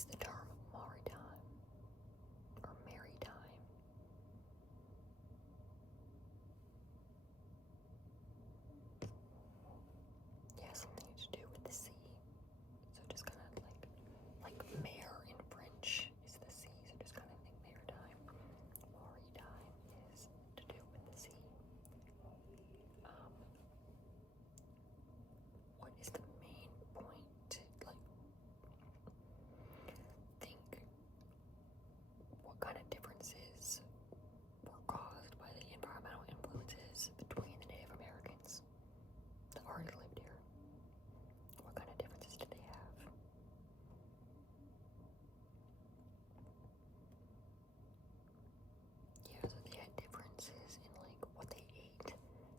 is the term maritime or maritime. Yeah, something to do with the sea. So just kind of like mer in French is the sea. So just kind of think maritime. Maritime is to do with the sea. What is the main point? Like, think what kind of differences were caused by the environmental influences between the Native Americans that already lived here. What kind of differences did they have? Yeah, so they had differences in like what they ate,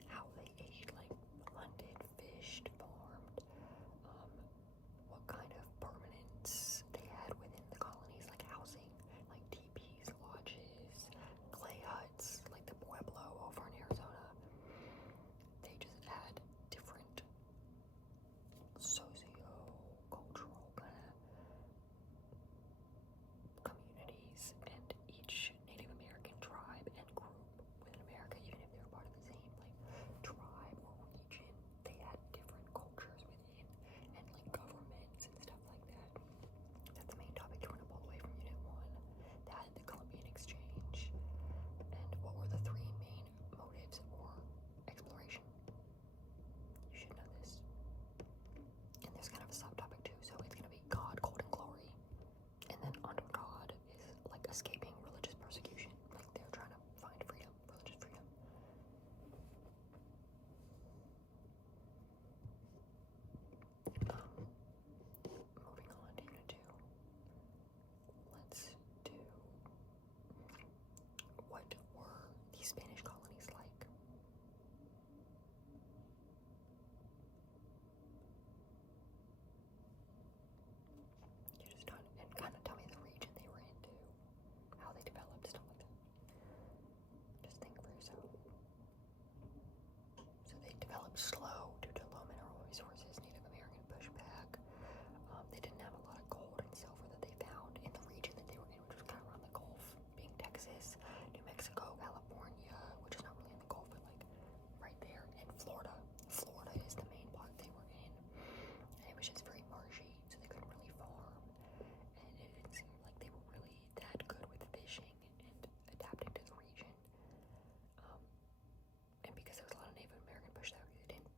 how they ate, like hunted, fished, farmed, what kind of permanence they had within the colonies, like housing, like teepees, lodges, clay huts, like the Pueblo over in Arizona. They just had different socio-cultural kind of communities, and each Native American tribe and group within America, even if they were part of the same like tribe or region, they had different cultures within and like governments and stuff like that. That's the main topic you want to pull away from Unit 1. That, the Columbian Exchange, and what were the three main motives for exploration. You should know this. And there's kind of a subtopic too, so it's going to be God, gold, and glory. And then under God is like escaping religious persecution. Like they're trying to find freedom, religious freedom. Moving on to Unit 2. Let's do, what were the Spanish colonies like? You just don't, and kind of tell me the region they were into, how they developed, stuff like that. Just think for yourself. So they developed slow due to low mineral resources, Native American pushback. They didn't have a lot of gold and silver that they found in the region that they were in, which was kind of around the Gulf, being Texas, New Mexico, California, which is not really in the Gulf, but like right there, and Florida. Florida is the main part they were in, and it was just very marshy, so they couldn't really farm, and it didn't seem like they were really that good with fishing and adapting to the region. And because there was a lot of Native American push there, they didn't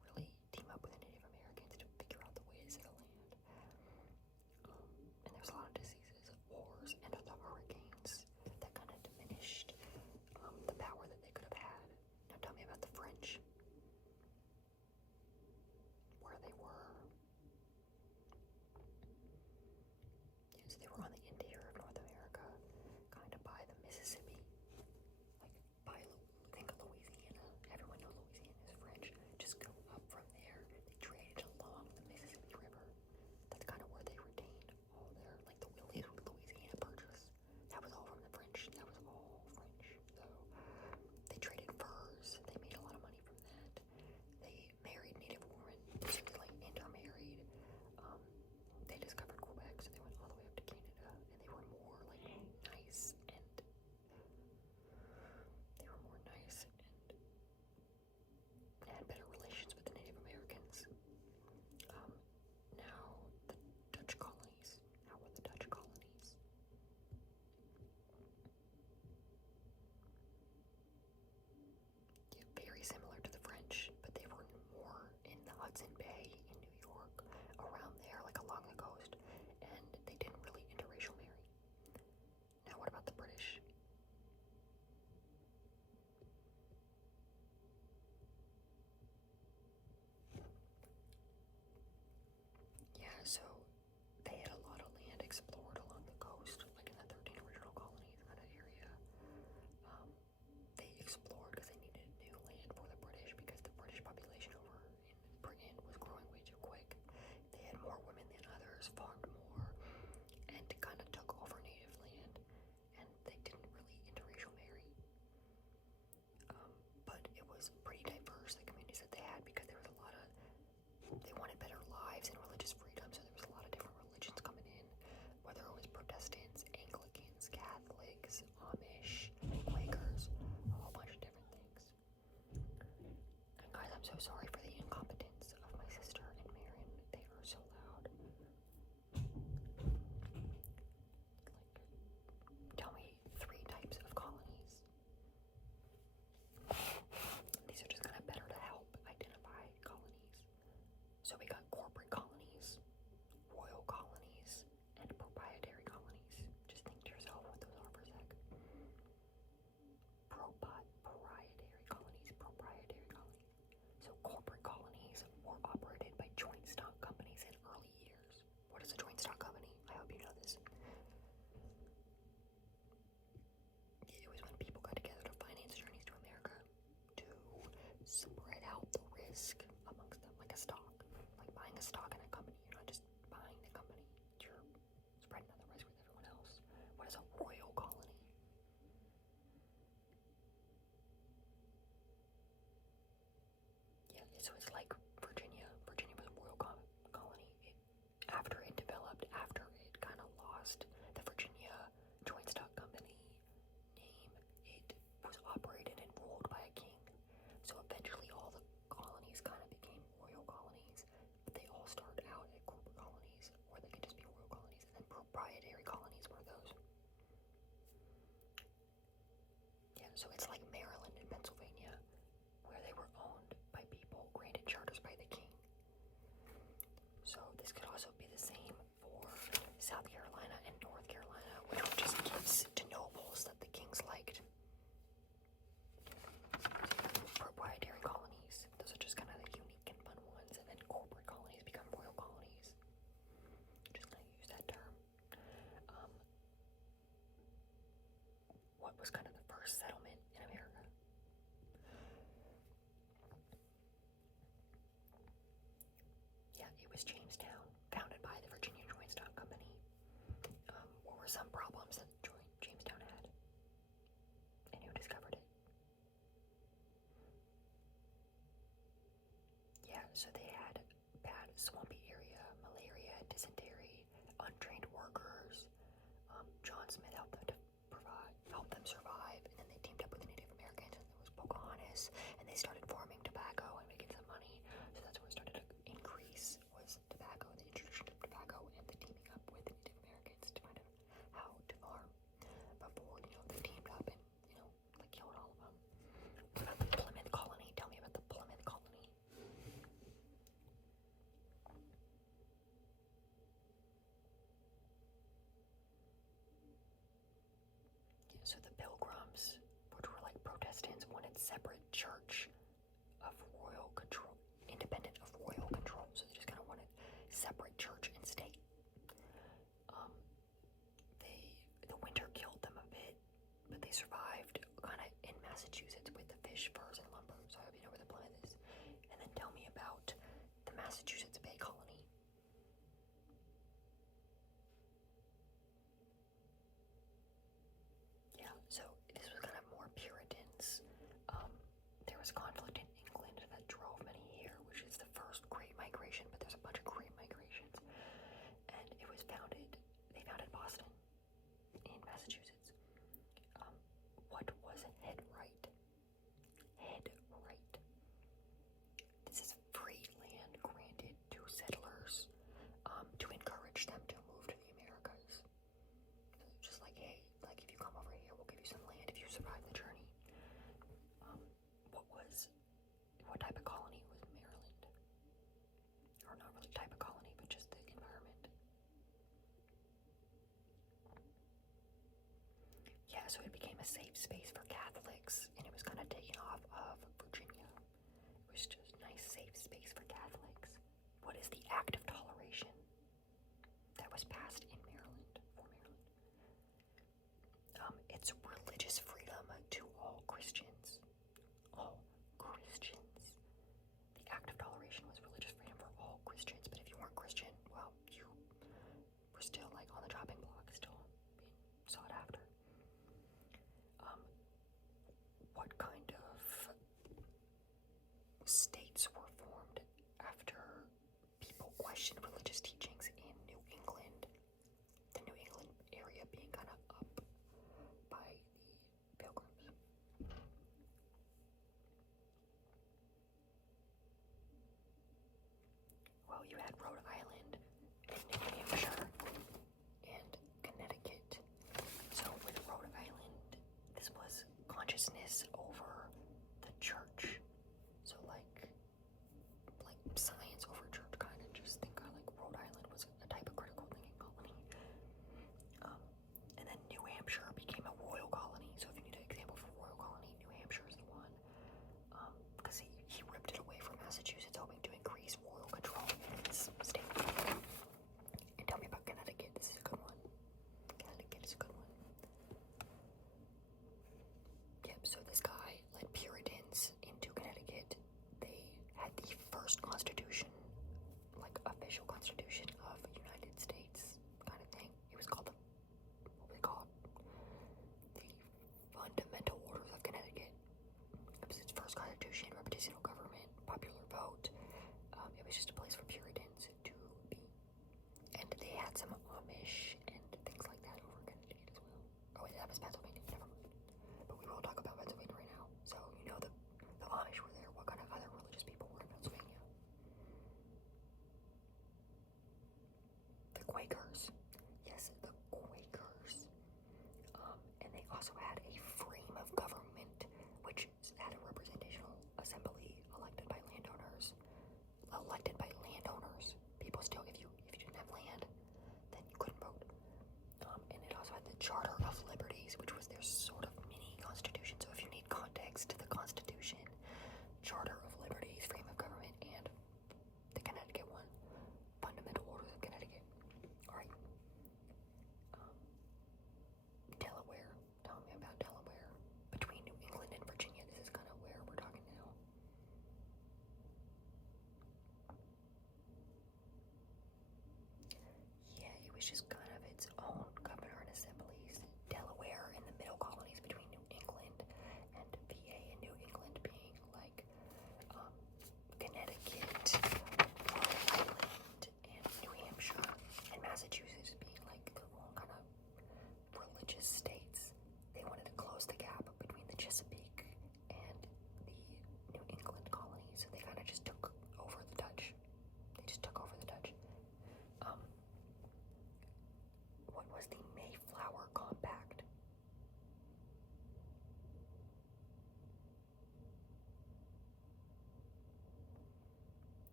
so it's like Maryland and Pennsylvania, where they were owned by people, granted charters by the king. So this could also be the same for South Carolina and North Carolina, which were just gifts to nobles that the kings liked. Proprietary colonies, those are just kind of the unique and fun ones, and then corporate colonies become royal colonies. Just gonna use that term. What was kind of the first settlement in America? Yeah, it was Jamestown, founded by the Virginia Joint Stock Company. What were some problems that Jamestown had? And who discovered it? Yeah, so they had bad swampy area, malaria, dysentery, untrained workers. John Smith helped them survive, and then they teamed up with the Native Americans, and there was Pocahontas, and they started farming tobacco and making some money. So that's where it started to increase, was tobacco, the introduction of tobacco, and the teaming up with the Native Americans to find out how to farm before, they teamed up and, like killed all of them. What about the Plymouth colony? Tell me about the Plymouth colony. So the Pilgrims, which were like Protestants, wanted separate church of royal control, independent of royal control. So they just kind of wanted separate church and state. The winter killed them a bit, but they survived kind of in Massachusetts with the fish, furs, and lumber. So I hope you know where the Plymouth is. And then tell me about the Massachusetts Bay Colony. Yeah, so this was kind of more Puritans. There was conflict in England that drove many here, which is the first Great Migration, but there's a bunch of Great Migrations. And they founded Boston in Massachusetts. What was head right? Head right. This is free land granted to settlers to encourage them to move to the Americas. Just like, hey, like if you come over here, we'll give you some land if you survive the journey. What type of colony was Maryland? Or not really type of colony, but just the environment. Yeah, so it became a safe space for Catholics, and it was kind of taken off of Virginia. It was just a nice safe space for Catholics. What is the Act of Toleration that was passed in Maryland, for Maryland? It's religious freedom to all Christians. All Christians. The Act of Toleration was religious freedom for all Christians, but if you weren't Christian, well, you were still like on the chopping block, still being sought after. What kind of states were formed after people questioned religious teachings in New England? The New England area being kind of up by the Pilgrims. Well, you had Rhode Island and New Hampshire and Connecticut. So with Rhode Island, this was consciousness over the church. So like science over church, kind of just think like Rhode Island was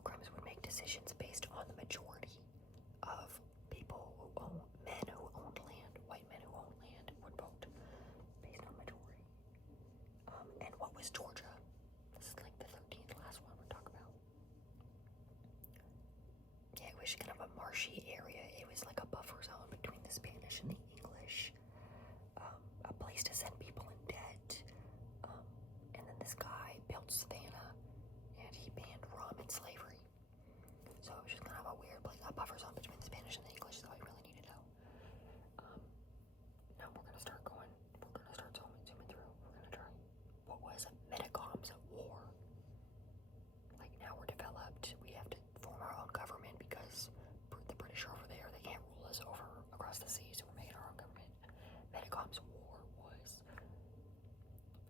pilgrims would make decisions based on the majority of people who own, men who owned land, white men who owned land would vote based on majority. And what was Georgia? This is like the 13th last one we'll talk about. Yeah, it was kind of a marshy area. It was like a buffer zone between the Spanish and the English. A place to send people in debt. And then this guy built Savannah, and he banned rum and slavery. So it was just kind of a weird place, a buffer zone between the Spanish and the English, so I really need to know. Now we're gonna start zooming through. We're gonna try. What was Metacom's war? Like, now we're developed, we have to form our own government because the British are over there, they can't rule us over across the seas, so we're making our own government. Metacom's war was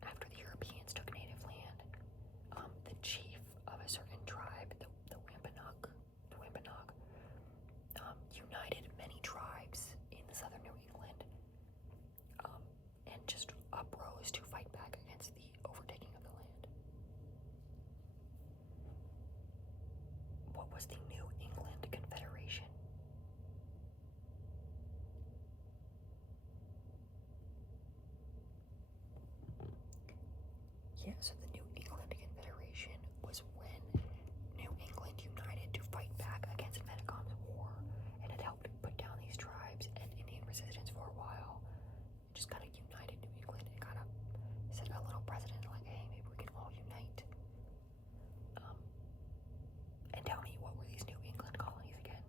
after the Europeans took native land. The chief of a certain tribe, the Wampanoag, united many tribes in the southern New England, and just uprose to fight back against the overtaking of the land. What was the New England Confederation? Yeah, so the New England Confederation was when New England united to fight back against Metacom's war, and it helped put down these tribes and Indian resistance for a while. It just kind of united New England and kind of set a little precedent like, hey, maybe we can all unite. And tell me, what were these New England colonies again?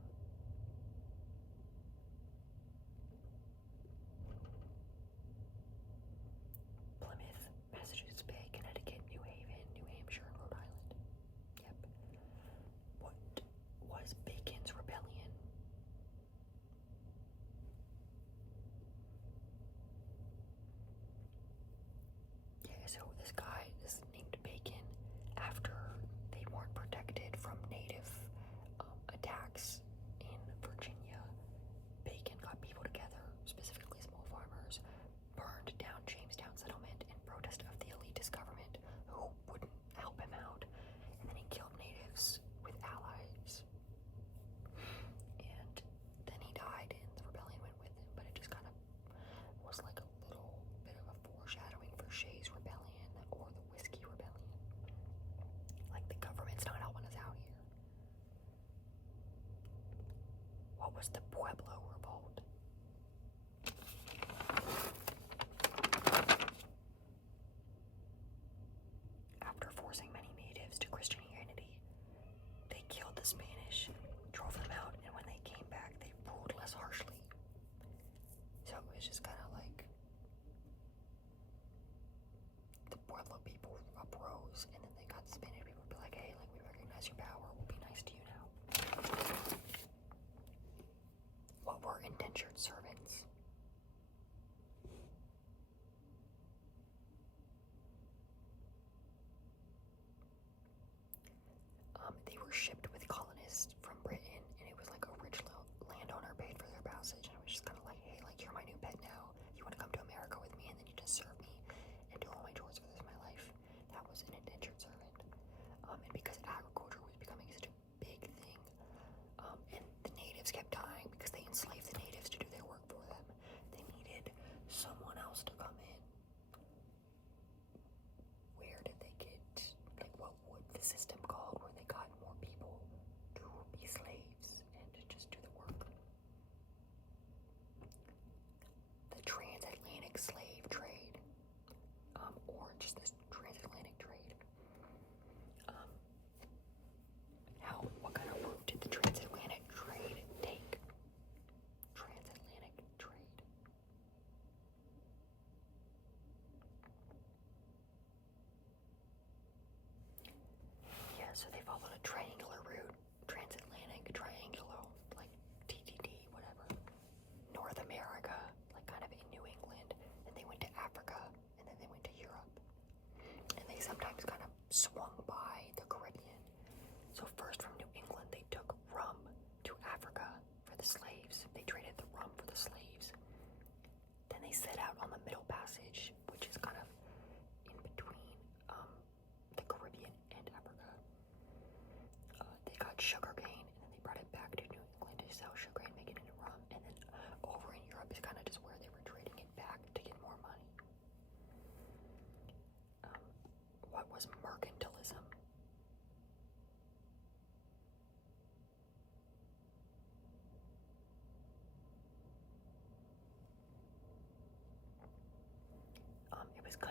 Plymouth, Massachusetts Bay, Connecticut, New Haven, New Hampshire, and Rhode Island. Yep. What was Bacon's Rebellion? Yeah, so this guy is named Bacon after they weren't protected from native attacks in Virginia. Bacon got people together, specifically small farmers, burned down Jamestown settlement in protest of the elitist government who wouldn't help him out, and then he killed natives with allies. And then he died, and the rebellion went with him, but it just kind of was like a little bit of a foreshadowing for Shays' Rebellion or the Whiskey Rebellion. Like, the government's not helping us out here. What was the Pueblo Revolt? After forcing many natives to Christianity, they killed the Spanish, drove them out, and when they came back, they ruled less harshly. So it was just kind of like the Pueblo people uprose, and then they got the Spanish people to be like, hey, like, we recognize your power, we'll be nice to you now. What were indentured servants? They were shipped with colonists from Britain, and it was like a rich landowner paid for their passage, and it was just kind of like, hey, like, you're my new pet now. You want to come to America with me, and then you just serve me and do all my chores for the rest of my life. That was an indentured servant. And because agriculture was becoming such a big thing, and the natives kept dying because they enslaved the natives to do their work for them, they needed someone else to come in. Where did they get, like, what would the system called where they got more people to be slaves and to just do the work? The transatlantic slave trade, or just this transatlantic trade. What kind of route did the transatlantic trade take? Transatlantic trade. Yeah, so they followed a triangular route, transatlantic, triangular, like TTD, whatever. North America, like kind of in New England, and they went to Africa, and then they went to Europe. And they sometimes kind of swung by the Caribbean. So first from New England, they took rum to Africa for the slaves. They traded the rum for the slaves. Then they set out on the Middle Passage, which is kind of in between the Caribbean and Africa. They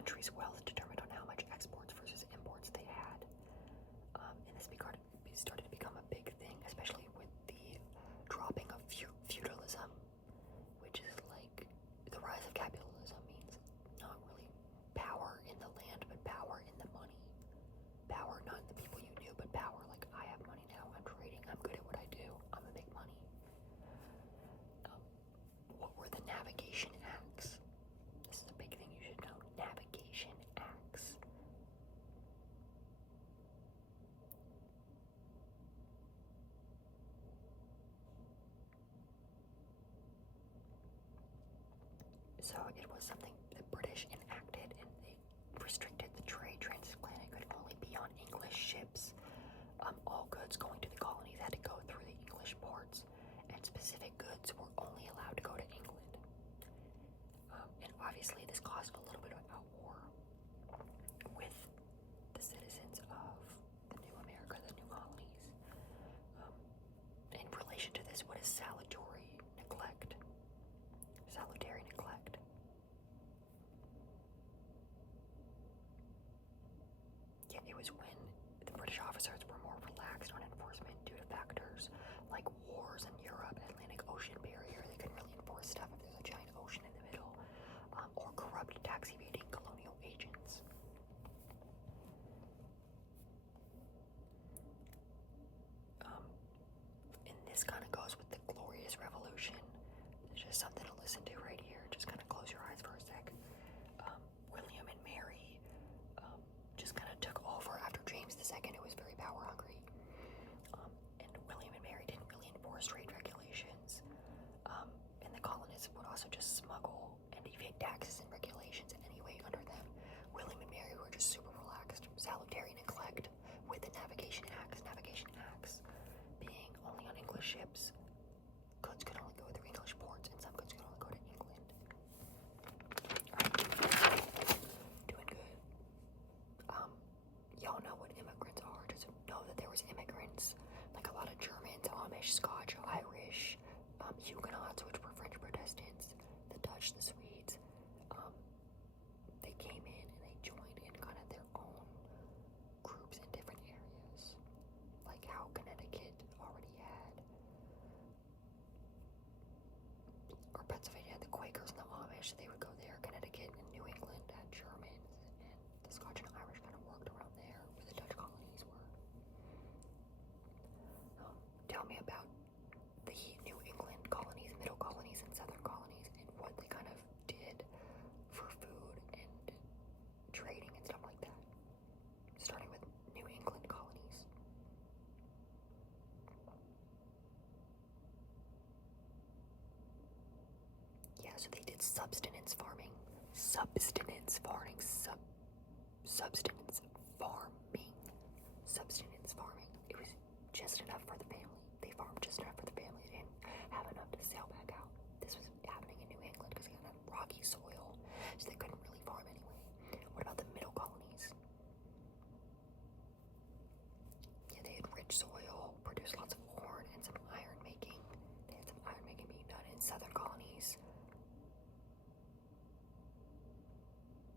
country's wealth determined on how much exports versus imports they had. And this started to become a big thing, especially with the dropping of feudalism, which is like the rise of capitalism means not really power in the land, but power in the money. Power not in the people you knew, but power like I have money now, I'm trading, I'm good at what I do, I'm gonna make money. What were the navigation acts? This is a big thing you should know. Navigation acts. So it was something the British enacted, and they restricted the trade. Transatlantic could only be on English ships. All goods going to the colonies had to go through the English ports, and specific goods were only allowed to go to England. And obviously this caused a little bit of a war with the citizens of the new America, the new colonies. In relation to this, what is salutary neglect? Salutary neglect. Yeah, it was when the British officers were more relaxed on enforcement due to factors like wars in Europe, Atlantic Ocean barrier. They couldn't really enforce stuff if there's a giant ocean in the middle, or corrupt tax evading colonial agents. And this kind of goes with the Glorious Revolution. It's just something to listen to right here. Just kind of close your eyes for a sec. William and Mary just kind of took over after James II, who was very power hungry. And William and Mary didn't really enforce trade regulations. And the colonists would also just smuggle and evade taxes and regulations anyway under them. William and Mary were just super relaxed. Salutary neglect with the navigation acts. Navigation acts being only on English ships. Goods could only go through English ports, and some goods could only go to England. Alright, doing good. Y'all know what immigrants are. Just know that there was immigrants, like a lot of Germans, Amish, Scotch, Irish, Huguenots, which were French Protestants, the Dutch, the Swedes. They came in and they joined in kind of their own groups in different areas, like how Connecticut already had, or Pennsylvania had the Quakers and the Amish. They would go there. Connecticut and New England had Germans, and the Scotch and Irish kind of worked around there where the Dutch colonies were. Tell me about the New England colonies, middle colonies, and southern colonies, and what they kind of did for food and trading and stuff like that. Starting with New England colonies. Yeah, so they did subsistence farming. Subsistence farming. Subsistence farming. Subsistence farming. It was just enough for the family. They farmed just enough for the family. They didn't have enough to sell back out. This was happening in New England because they had rocky soil, so they couldn't really farm anyway. What about the middle colonies? Yeah, they had rich soil, produced lots of corn, and some iron making. They had some iron making being done in southern colonies.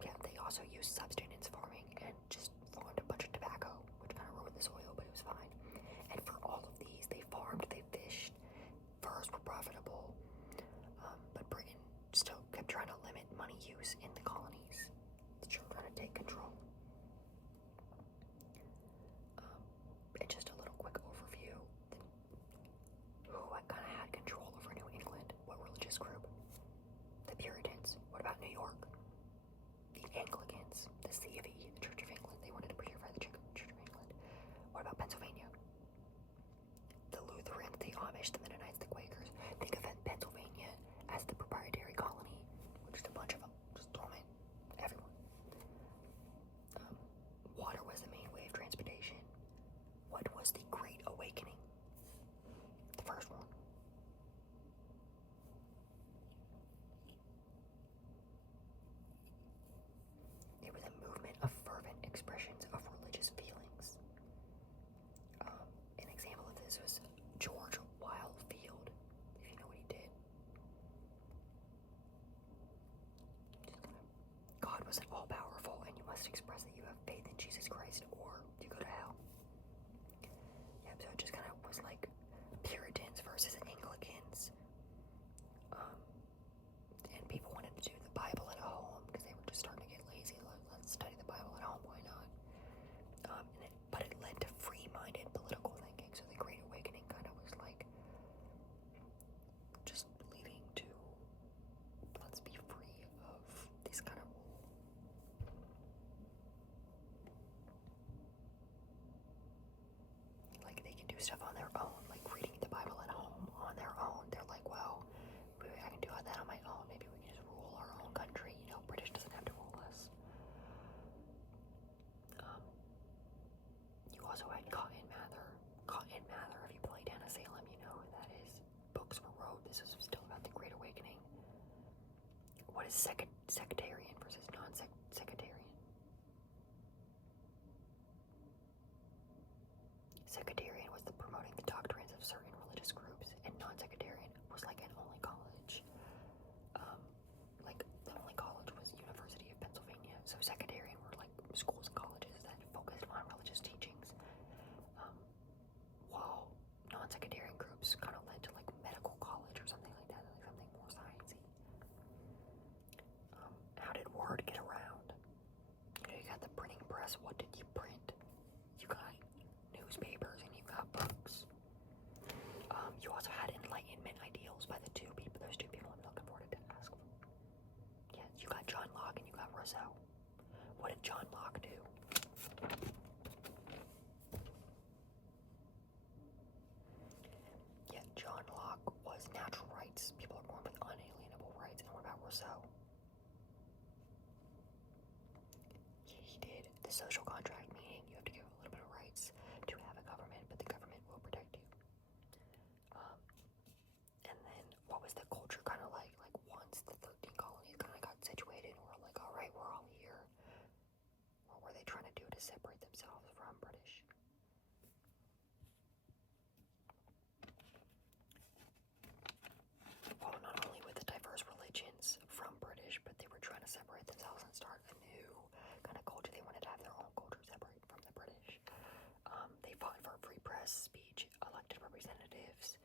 Yeah, they also used subsistence farming and just farmed a bunch of tobacco, which kind of ruined the soil, but it was fine. And for all of these, they farmed, they fished. Furs were profitable, but Britain still kept trying to limit money use in the colonies. Still trying to take control. And just a little quick overview. Who kind of had control over New England? What religious group? The Puritans. What about New York? The Anglicans, the C of E, the Church of England. They wanted to purify the Church of England. What about Pennsylvania? The Lutherans, the Amish, the Mennonites, the Quakers. Think of Pennsylvania as the proprietary colony, which is a bunch of them. Just throw them in. Everyone. Water was the main way of transportation. What was the Great Awakening? The first one. It was a movement of fervent expressions of religious feelings. An example of this was George Wildfield wasn't all powerful, and you must express that you have faith in Jesus Christ, or you go to hell. Yep, so it just kind of was like Puritans versus Anglicans. And people wanted to do the Bible at home because they were just starting to get lazy. Let's study the Bible at home, why not? But it led to free-minded political thinking. So the Great Awakening kind of was like just leading to let's be free of this kind of rule. Like they can do stuff on their own, like reading the Bible at home on their own. They're like, well, maybe I can do that on my own. Maybe we can just rule our own country. You know, British doesn't have to rule us. You also had Cotton Mather. Cotton Mather, if you play Down to Salem, you know who that is. Books were wrote. This is still about the Great Awakening. What is sectarian versus non-sectarian? Sectarian was the promoting the doctrines of certain religious groups, and non-sectarian was like an only college. Like the only college was University of Pennsylvania. So sectarian were like schools and colleges that focused on religious teachings. While non-sectarian groups kind of led to like medical college or something like that, like something more sciencey. How did word get around? You know, you got the printing press. What did you print? You got newspapers and you got books. You also had Enlightenment ideals by those two people I'm looking forward to ask for. Yeah, you got John Locke and you got Rousseau. What did John Locke do? Yeah, John Locke was natural rights. People are born with unalienable rights. And what about Rousseau? He did the social contract, meaning you have to give a little bit of rights to have a government, but the government will protect you. And then what was the culture kind of like? Like once the 13 colonies kind of got situated and were like, all right, we're all here. What were they trying to do to separate themselves from British? Well, not only with the diverse religions from British, but they were trying to separate themselves and start a new kind of culture. They wanted to have their own culture separate from the British. They fought for free press, speech, elected representatives.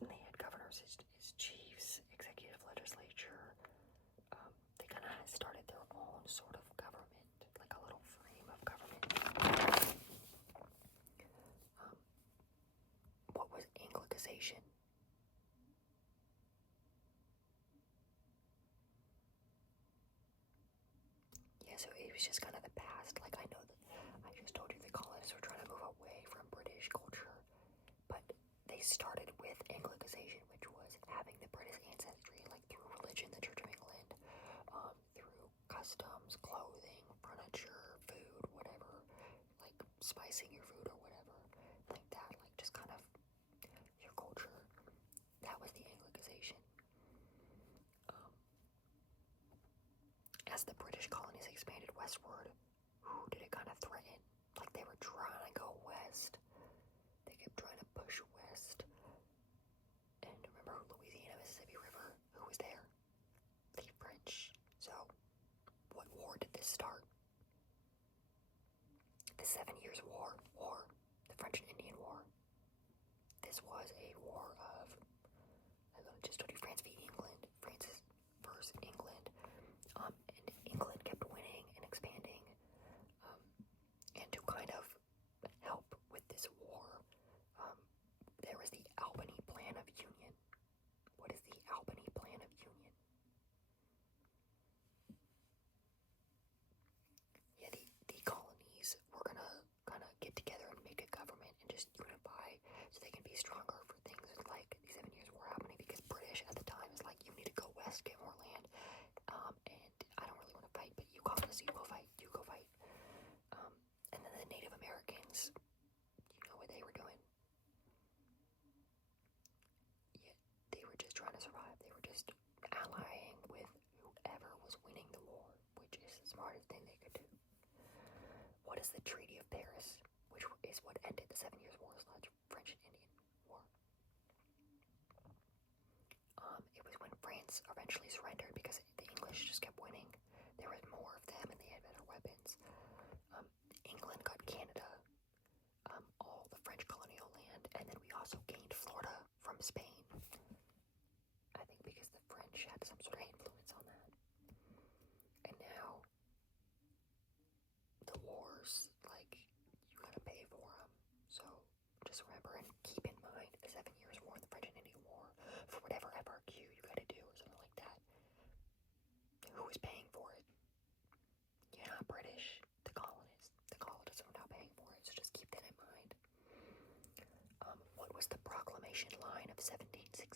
And they had governors as chiefs, executive legislature. They kind of started their own sort of government, like a little frame of government. What was Anglicization? Yeah, so it was just kind of the past. Like I know that I just told you the colonists were trying to move away from British culture, but they started with Anglicization, which was having the British ancestry, like through religion, the Church of England, through customs, clothing, furniture, food, whatever, like spicing your food or whatever, like that, like just kind of your culture. That was the Anglicization. As the British colonies expanded westward, who did it kind of threaten? Like they were trying to go west. They kept trying to push west. And remember Louisiana, Mississippi River? Who was there? The French. So, what war did this start? The 7 Years' War. The French and Indian War. This was a war of, I just told you, France v. England. France versus England. And England kept winning and expanding. And to kind of help with this war, there was the Albany Plan of Union. What is the Albany Plan of Union? Yeah, the colonies were gonna kind of get together and make a government and just unify so they can be stronger for things like the 7 Years' War happening, because British at the time is like, you need to go west, get more land, and I don't really want to fight, but you colonists, you go fight, and then the Native Americans, you know what they were doing? Yeah, they were just trying to survive. They were just allying with whoever was winning the war, which is the smartest thing they could do. What is the Treaty of Paris, which is what ended the 7 Years' War / French and Indian War? It was when France eventually surrendered because the English English just kept winning. There was more of them and they had better weapons. England got Canada, all the French colonial land, and then we also gained Florida from Spain. I think because the French had some sort of influence on that. And now, the wars, like, you gotta pay for them. So, just remember and keep in mind the 7 Years' War and the French and Indian War, for whatever FRQ you gotta do or something like that. Who is paying for it? You're not British. The colonists. The colonists are not paying for it, so just keep that in mind. What was the proclamation line of 1763?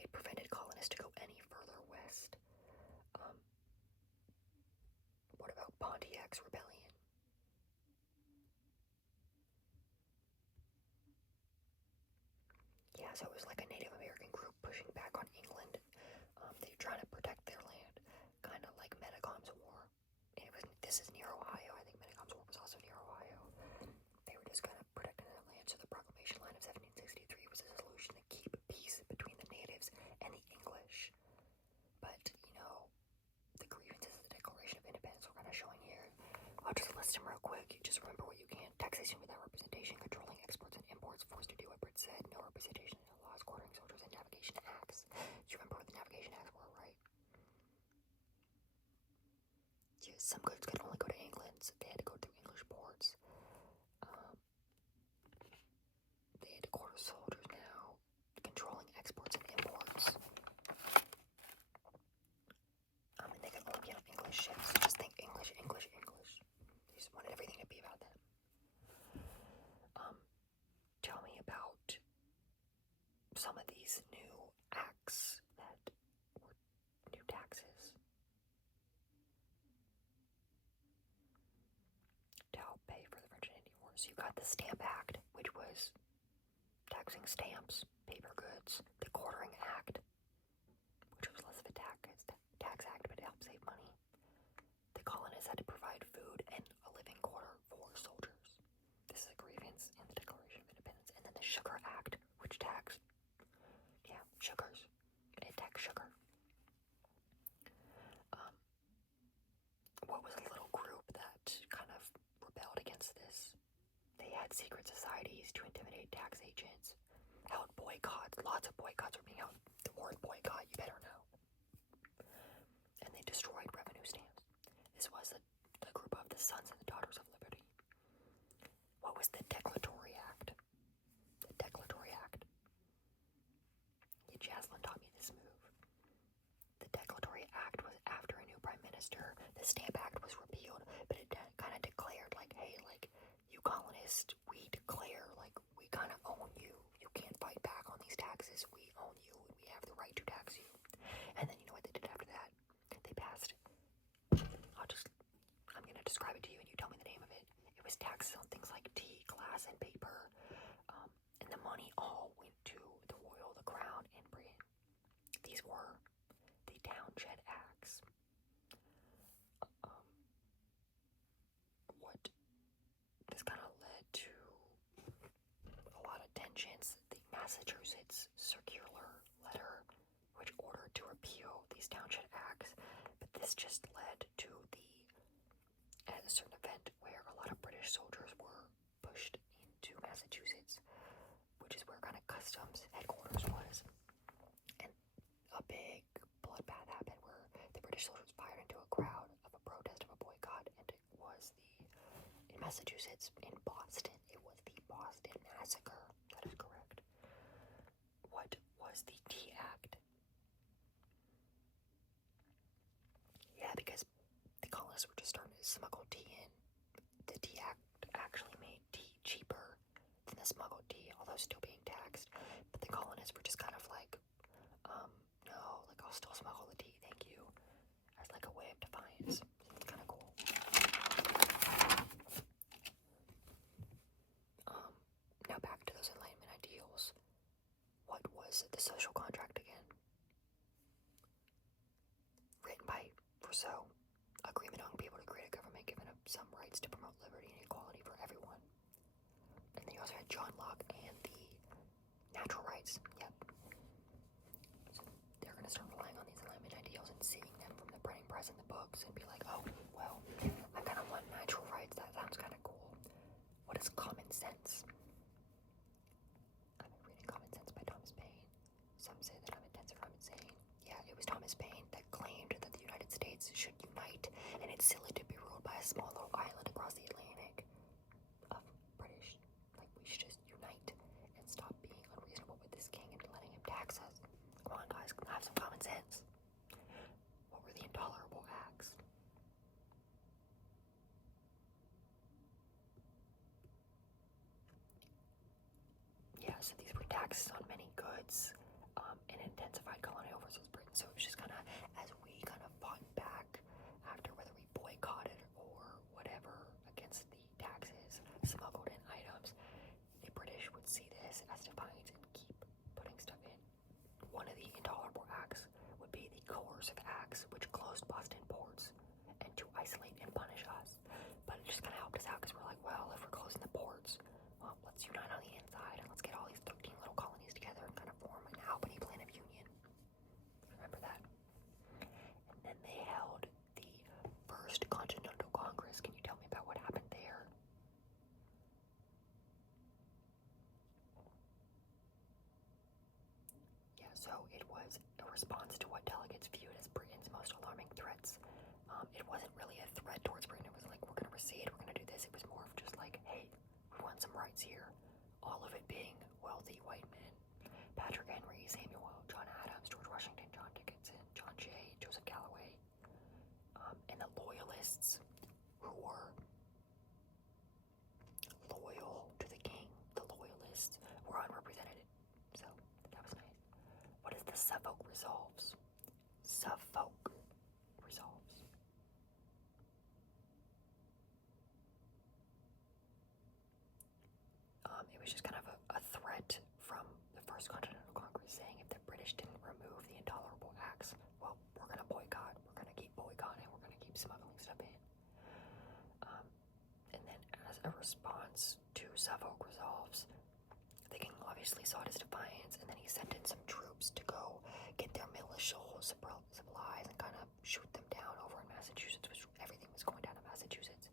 It prevented colonists to go any further west. What about Pontiac's Rebellion? Yeah, so it was like a Native American group pushing back on England. They were trying to protect their land, kind of like Metacom's War. And this is near Ohio. I think Metacom's War was also near Ohio. They were just kind of protecting their land. So the proclamation line of 1763 was a solution to keep peace between the natives and the English. But, the grievances of the Declaration of Independence we're kind of showing here. I'll just list them real quick. You just remember what you can. Taxation without representation, controlling exports and imports, forced to do what Britt said, no representation in the laws, quartering soldiers, and navigation acts. You remember what the navigation acts were, right? Yeah, some goods could only go to England, so they had to go through English ports. They had to quarter soldiers now, controlling exports and imports. And they could only be on English ships. Just think English, English, English. They just wanted everything to be about them. Tell me about some of these new acts that were new taxes to help pay for the French and Indian War. So you got the Stamp Act, which was taxing stamps, paper goods. The Quartering Act, which was less of a tax act, but it helped save money. The colonists had to provide food and a living quarter for soldiers. This is a grievance in the Declaration of Independence. And then the Sugar Act, which taxed, sugars. It taxed sugar. What was a little group that kind of rebelled against this? They had secret societies to intimidate tax agents, held boycotts. Lots of boycotts were being held. The word boycott, you better know. And they destroyed revenue stamps. This was the group of the Sons and the Daughters of Liberty. What was the Declaratory Act? The Declaratory Act. Jaslyn taught me this move. The Declaratory Act was after a new prime minister. The Stamp Act was repealed, but it kind of declared, like, hey, like, you colonists, we declare, like, we kind of own you. You can't fight back on these taxes. We own you, and we have the right to tax you. And then you know what they did after that? They passed. I'm going to describe it to you, and you tell me the name of it. It was taxes on things like tea, glass, and paper. And the money all went to the royal, the crown, and Britain. These were the Townshend Acts. What this kind of led to a lot of tensions. The Massachusetts circular letter, which ordered to repeal these Townshend Acts, but this just led to a certain event where a lot of British soldiers were pushed into Massachusetts, which is where kind of customs headquarters was. And a big bloodbath happened where the British soldiers fired into a crowd of a protest of a boycott, and it was in Massachusetts, in Boston. It was the Boston Massacre. That is correct. What was the Tea Act? Yeah, because the colonists were just starting to smuggle tea in. The Tea Act actually made tea cheaper than the smuggled tea, although still being taxed. But the colonists were just kind of like, no, like, I'll still smuggle the tea, thank you, as like a way of defiance. So it's kind of cool. Now back to those Enlightenment ideals. What was the social contract again? Written by Rousseau. Agreement among people to create a government giving up some rights to promote liberty and equality for everyone. And then you also had John Locke and the natural rights. Yep. So they're going to start relying on these Enlightenment ideals and seeing them from the printing press and the books and be like, oh, well, I kind of want natural rights. That sounds kind of cool. What is common sense? I've been reading Common Sense by Thomas Paine. Some say that I'm intense if I'm insane. Yeah, it was Thomas Paine that claimed that the United States should unite, and it's silly to be ruled by a small little island across the Atlantic of British. Like, we should just unite and stop being unreasonable with this king and letting him tax us. Come on, guys, have some common sense. What were the intolerable acts? Yeah, so these were taxes on many goods, and intensified colonial versus Britain. So it was just kind of, as we kind of fought back after, whether we boycotted or whatever against the taxes, smuggled in items, the British would see this as defiance and keep putting stuff in. One of the intolerable acts would be the coercive acts, which closed Boston ports and to isolate and punish us. But it just kind of helped us out because we're like, well, if we're closing the ports, well, let's unite on the inside and let's get all these 13 little colonies together and kind of form an Albany Plan of Union. Remember that? And then they held the First Continental Congress. Can you tell me about what happened there? Yeah, so it was a response to what delegates viewed as Britain's most alarming threats. It wasn't really a threat towards Britain. It was like, we're going to recede, we're going to do this. It was more of just like, hey, we want some rights here. All of it being wealthy white men. Patrick Henry, Samuel, John Adams, George Washington, John Dickinson, John Jay, Joseph Galloway, and the loyalists who were loyal to the king. The loyalists were unrepresented. So that was nice. What is the Suffolk Resolves? Suffolk Resolves. It was just kind of a threat from the First Continental Congress saying if the British didn't remove the intolerable acts, well, we're going to boycott. We're going to keep boycotting. We're going to keep smuggling stuff in. And then as a response to Suffolk Resolves, the king obviously sought his defiance, and then he sent in some troops to go get their militia supplies and kind of shoot them down over in Massachusetts, which everything was going down to Massachusetts.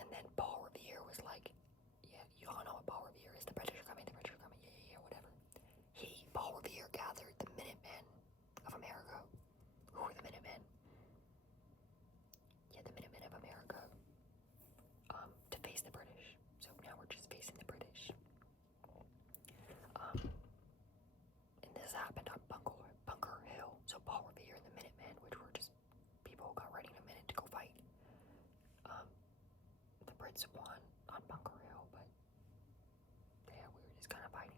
And then Paul Revere was like, yeah, you all know what Paul Revere is. The British are coming, yeah, whatever. Paul Revere gathered the Minutemen of America. Who were the Minutemen? Yeah, the Minutemen of America, to face the British. So now we're just facing the British. And this happened on Bunker Hill. So Paul Revere and the Minutemen, which were just people who got ready in a minute to go fight. The Brits won on Bunker Hill, but yeah, we were just kind of fighting.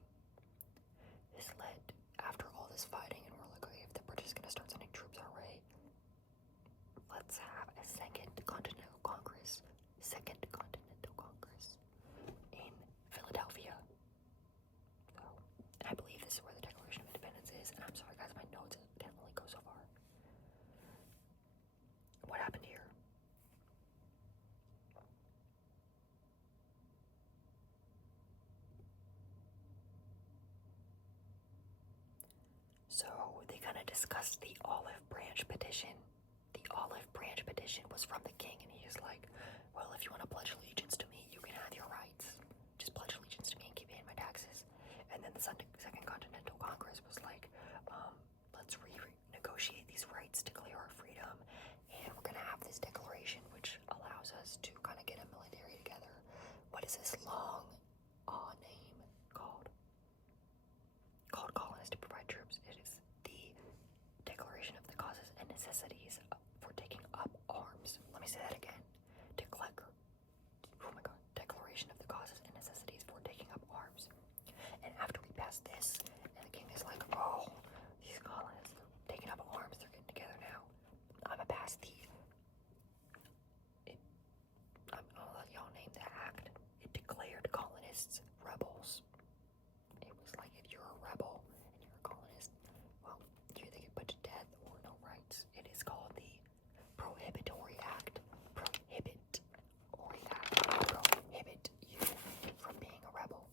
This led, after all this fighting, and we're like, okay, if the British is going to start sending troops our way, let's have a Second Continental Congress in Philadelphia. So, and I believe this is where the Declaration of Independence is, and I'm sorry guys, my notes can only go so far. What happened here? So they kind of discussed the Olive Branch Petition. The Olive Branch Petition was from the king, and he is like, well, if you want to pledge allegiance to me, you can have your rights. Just pledge allegiance to me and keep paying my taxes. And then the Second Continental Congress was like, let's renegotiate these rights, declare our freedom, and we're going to have this declaration which allows us to kind of get a military together. What is this long name called? Called Colonies to Provide Troops. It is the Declaration of the Causes and Necessities for Taking Up Arms. Let me say that again. Declaration of the Causes and Necessities for Taking Up Arms. And after we pass this, and the king is like, oh, these colonists, they're taking up arms, they're getting together now. I'm gonna pass I'll let y'all name the act. It declared colonists rebels. It was like, if you're a rebel and you're a colonist, well, you either get put to death or no rights. It is called the Prohibitory Act. Prohibit you from being a rebel.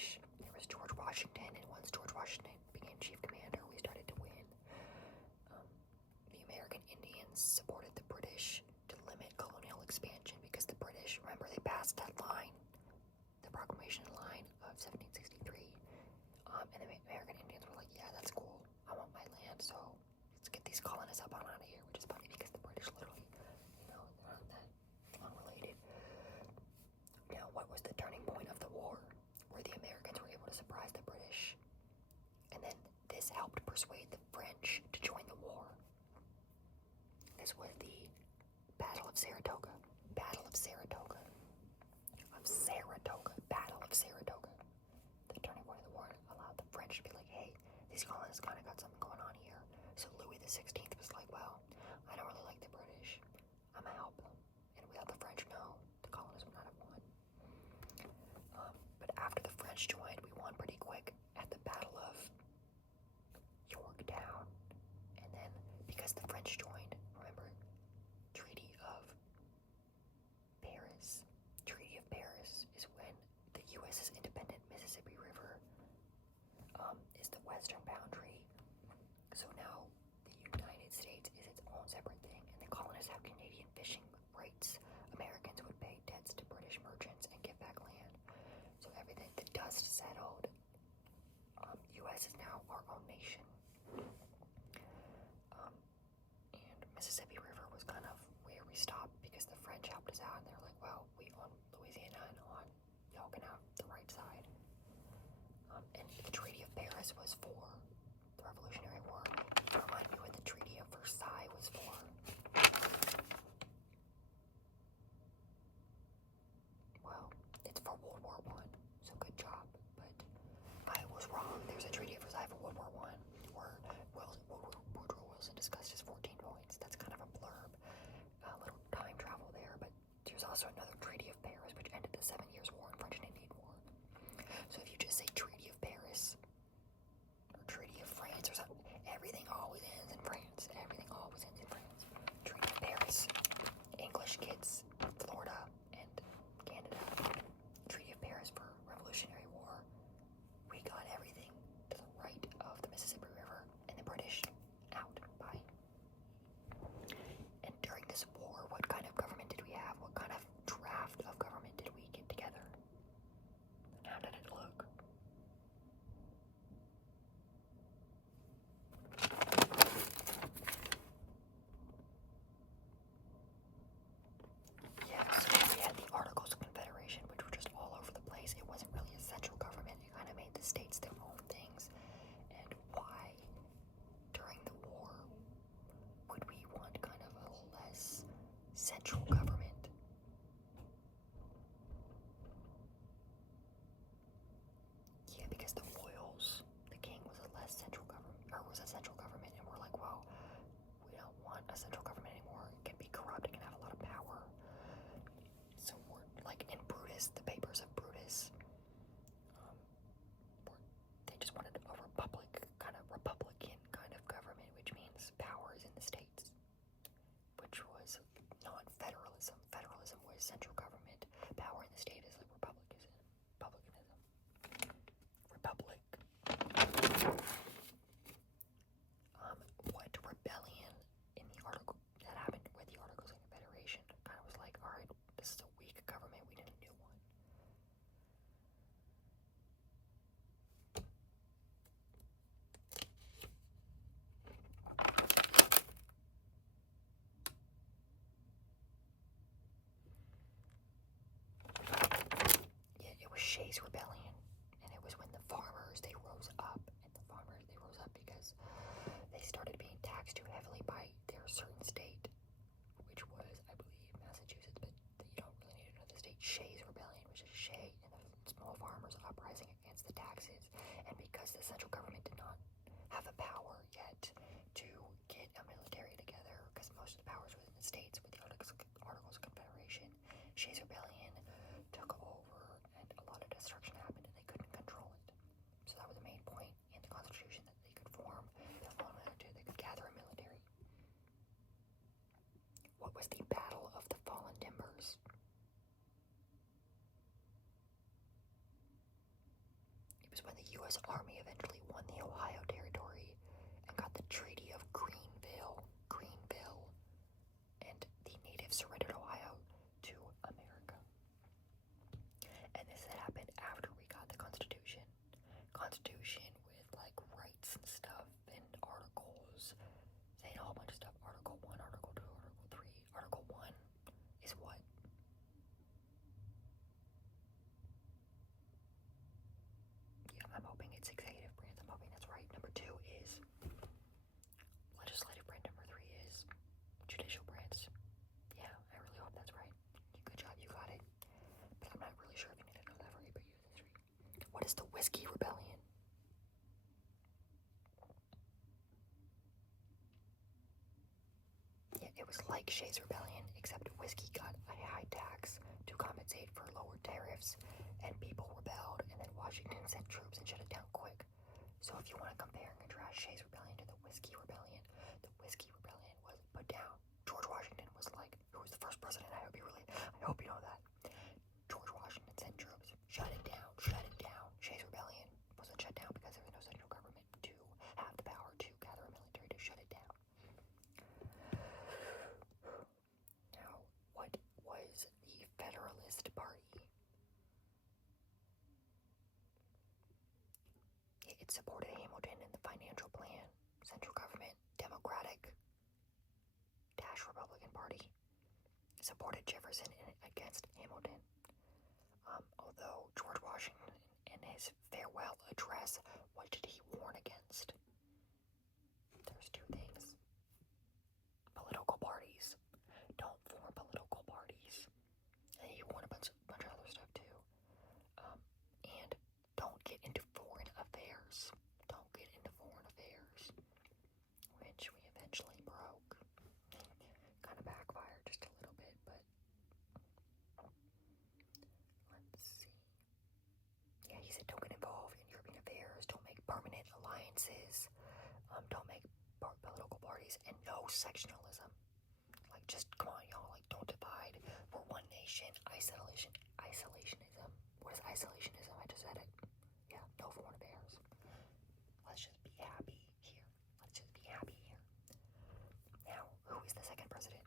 British. There was George Washington, and once George Washington became chief commander, we started to win. The American Indians supported the British to limit colonial expansion because the British, remember, they passed that line, the proclamation line of 1763, and the American Indians were like, yeah, that's cool, I want my land, so let's get these colonists up on out of here, which is funny because the British literally, they're not that unrelated. Now, what was the turning point of the war? Where the Americans were able to surprise the British, and then this helped persuade the French to join the war. This was the Battle of Saratoga. Battle of Saratoga. Battle of Saratoga. The turning point of the war allowed the French to be like, hey, these colonists kind of got something going on here. So Louis XVI was like, well, I don't really like the British. I'm gonna help them. And without the French, no, the colonists would not have won. But after the French joined, we won pretty quick at the Battle of Yorktown. And then, because the French joined, remember, Treaty of Paris. Treaty of Paris is when the U.S.'s independent Mississippi River is the western boundary. So now the United States is its own separate thing, and the colonists have Canadian fishing rights. Americans would pay debts to British merchants and give back land. So everything, the dust settled. U.S. is now our own nation. And Mississippi River was kind of where we stopped because the French helped us out, and they're like, well, we own Louisiana and on, y'all can have the right side. And the Treaty of Paris was for the Revolutionary War. Remind me what the Treaty of Versailles was for. Well, it's for World War I, so good job, but I was wrong. There's a Treaty of Versailles for World War I, where Woodrow Wilson discussed his 14 points. That's kind of a blurb, a little time travel there, but there's also another Treaty of Paris, which ended the 7 Years' War and French and Indian War. So if you just say Treaty of Paris, or Treaty of France, or something, everything always ends in France. Everything always ends in France. Treaty of Paris, English kids, Florida, and Canada. Treaty of Paris for Revolutionary War. We got everything to the right of the Mississippi River, and the British out. Bye. And during this war, what kind of government did we have? What kind of draft of government did we get together? And how did it look? Yeah, so we had the Articles of Confederation, which were just all over the place. It wasn't really a central government. It kind of made the states their own things. And why, during the war, would we want kind of a less central government? Yeah, because the royals, the king was a less central government, or was a central government, and we're like, well, we don't want a central government anymore. It can be corrupt, it can have a lot of power. So we're like in Brutus, the papers of Brutus, they just wanted a republican kind of government, which means power is in the states, which was not federalism. Federalism was central government. Power in the state is like republicanism. Republic. What rebellion in the article that happened with the Articles of Confederation kind of was like, all right, this is a weak government, we need a new one. Yeah, it was Shays' Rebellion, and it was when the farmers, they rose up, because they started being taxed too heavily by their certain state, which was, I believe, Massachusetts, but you don't really need to know the state. Shays' Rebellion, which is Shay and the small farmers uprising against the taxes, and because the central government did not have the power yet to get a military together, because most of the powers were in the states with the Articles of Confederation, Shays' Rebellion took over, and a lot of destruction happened, and they couldn't control it. So that was the main point in the Constitution, that they could form their own military, they could gather a military. What was the Battle of the Fallen Timbers? U.S. Army eventually won the Ohio Territory and got the Treaty of Greenville, and the natives surrendered Ohio to America. And this had happened after we got the Constitution with like rights and stuff and articles, saying a whole bunch of stuff. Article 1, Article 2, Article 3. Article 1 is what? Yeah, I'm hoping it's executive branch. I'm hoping that's right. Number 2 is legislative branch. Number 3 is judicial branch. Yeah, I really hope that's right. Good job, you got it. But I'm not really sure if you need to know that for APUSH history. What is the Whiskey Rebellion? Yeah, it was like Shays' Rebellion, except whiskey got a high tax to compensate for lower tariffs, and people rebelled, and then Washington sent troops and shut it down quick. So if you want to compare and contrast Shays' Rebellion to the Whiskey Rebellion was put down. George Washington was like, who was the first president? I hope you know that. George Washington sent troops, shut it down. Shays' Rebellion wasn't shut down because there was no central government to have the power to gather a military to shut it down. Now, what was the Federalist Party? It supported Hamilton in the financial plan, central government, Democratic - Republican Party, supported Jefferson against Hamilton. Although George Washington, in his farewell address, what did he warn against? There's 2 things. Political parties. Don't form political parties. And he warned a bunch of other stuff too. And don't get into foreign affairs. Which we eventually broke. Kind of backfired just a little bit, but let's see. Yeah, he said don't get involved in European affairs, don't make permanent alliances, don't make political parties, and no sectionalism. Like, just come on, y'all, like, don't divide. We're one nation. Isolationism. What is isolationism? I just said it. Yeah, no foreign affairs. Let's just be happy here. Now, who is the second president?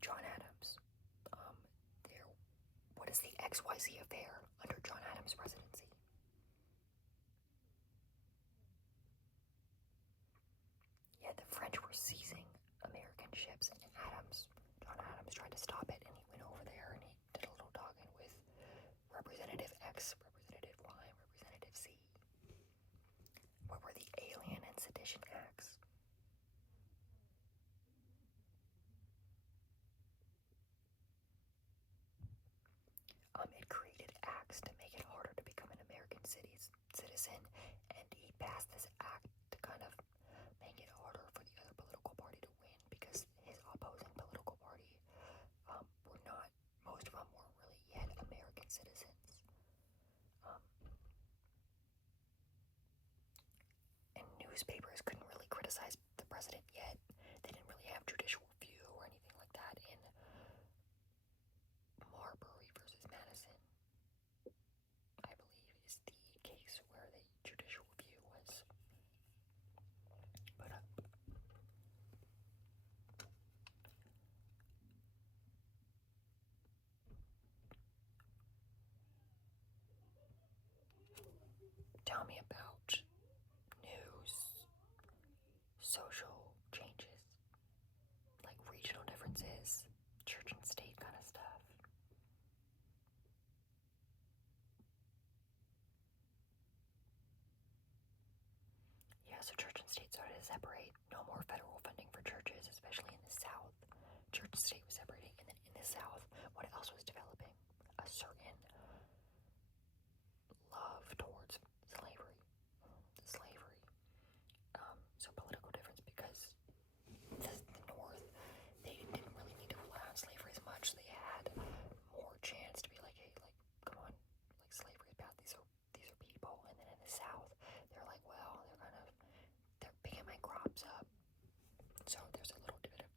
John Adams. What is the XYZ affair under John Adams' presidency? Yeah, the French were seizing American ships, and John Adams tried to stop it, and he went over there and he did a little talking with Representative X, Representative Y, Representative Z. What were the Alien and Sedition Acts? It created acts to make it harder to become an American citizen, and he passed this act to kind of make it harder for the other political party to win, because his opposing political party most of them weren't really yet American citizens. And newspapers couldn't really criticize the president yet. They didn't really have judicial review or anything like that in Marbury versus Madison, I believe, is the case where the judicial review was put up. Tell me about news, social changes, like regional differences, church and state kind of stuff. Yeah, so church and state started to separate. No more federal funding for churches, especially in the South. Church and state was separating, and then in the South, what else was developing? A certain love towards slavery. So political difference, because the North, they didn't really need to rely on slavery as much. They had more chance to be like, hey, like, come on, like, slavery is bad. These are people. And then in the South, they're like, well, they're picking my crops up. So there's a little bit of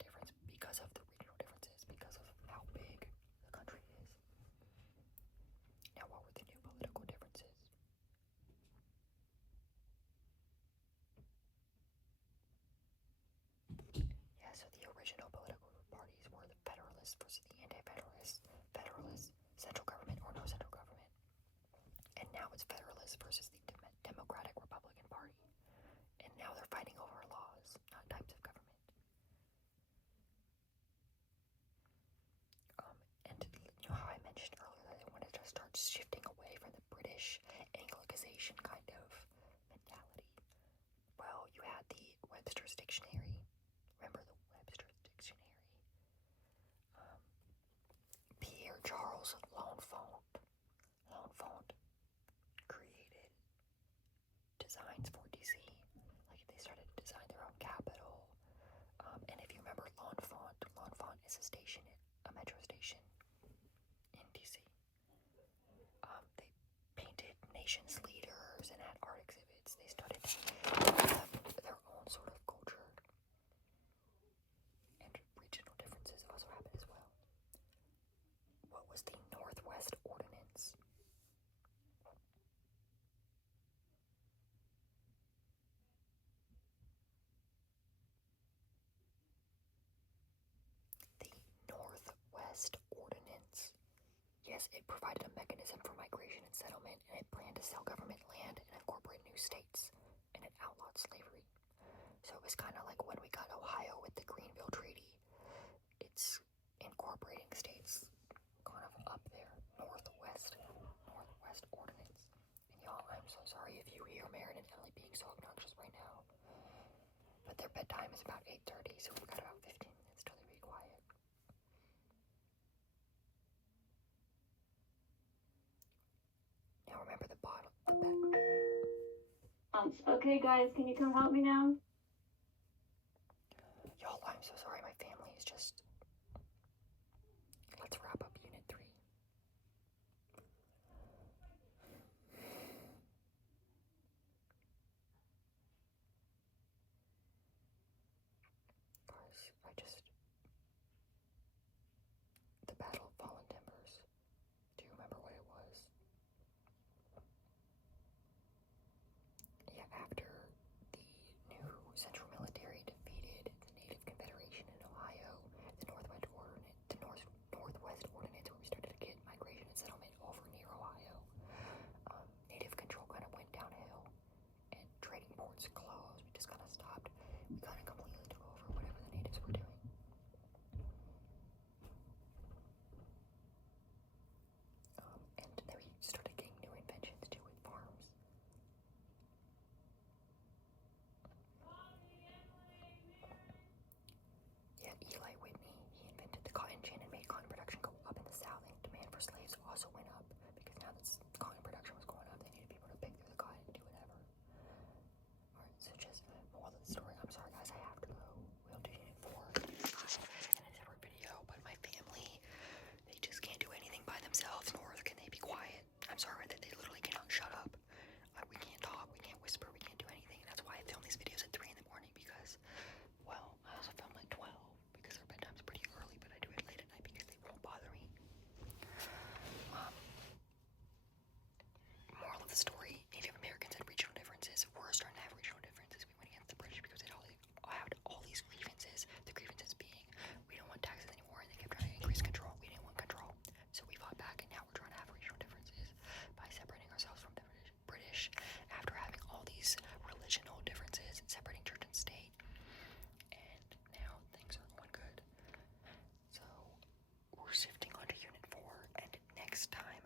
designs for DC. Like they started to design their own capital. And if you remember L'Enfant is a metro station in DC. They painted nations leaders and had art exhibits. They started to have their own sort of culture. And regional differences also happened as well. What was the Northwest Ordinance? The Northwest Ordinance. Yes, it provided a mechanism for migration and settlement, and it planned to sell government land and incorporate new states, and it outlawed slavery. So it was kind of like when we got Ohio with the Greenville Treaty. It's incorporating states kind of up there, Northwest Ordinance. And y'all, I'm so sorry if you hear Marin and Ellie being so obnoxious right now. But their bedtime is about 8:30, so we've got about 15 minutes till they be quiet. Now remember the bottle. Okay, guys, can you come help me now? Y'all, I'm so sorry. My family is just. Let's wrap up Unit 3. Guys, the Battle of Fallen Timbers. Do you remember what it was? Yeah, after the new Central Military defeated the Native Confederation in Ohio, the Northwest Ordinance, where we started to get migration and settlement over near Ohio, Native control kind of went downhill, and trading ports closed. We just kind of stopped. We kind of completely took over whatever the natives were doing. And then we started getting new inventions too with farms. Yeah, Eli Whitney, he invented the cotton gin and made cotton production go up in the South, and demand for slaves also went up, because now that cotton production was going up, they needed people to pick through the cotton and do whatever. Alright, so just moral of the story. I'm sorry guys, I have to go. We'll do Unit 4 in a separate video, but my family, they just can't do anything by themselves, nor can they be quiet. I'm sorry that they literally cannot shut up. We can't talk, we can't whisper, we can't do anything. That's why I film these videos at 3 in the morning, because, well, I also film at 12 because our bedtime's pretty early, but I do it late at night because they won't bother me. Moral of the story, Native Americans had regional differences. We're starting to have regional differences. We went against the British because they had all these grievances. The grievances being, we don't want taxes anymore, and they kept trying to increase control. We didn't want control. So we fought back, and now we're trying to have regional differences by separating ourselves from the British after having all these religional differences, separating church and state. And now things are going good. So we're shifting onto Unit 4, and next time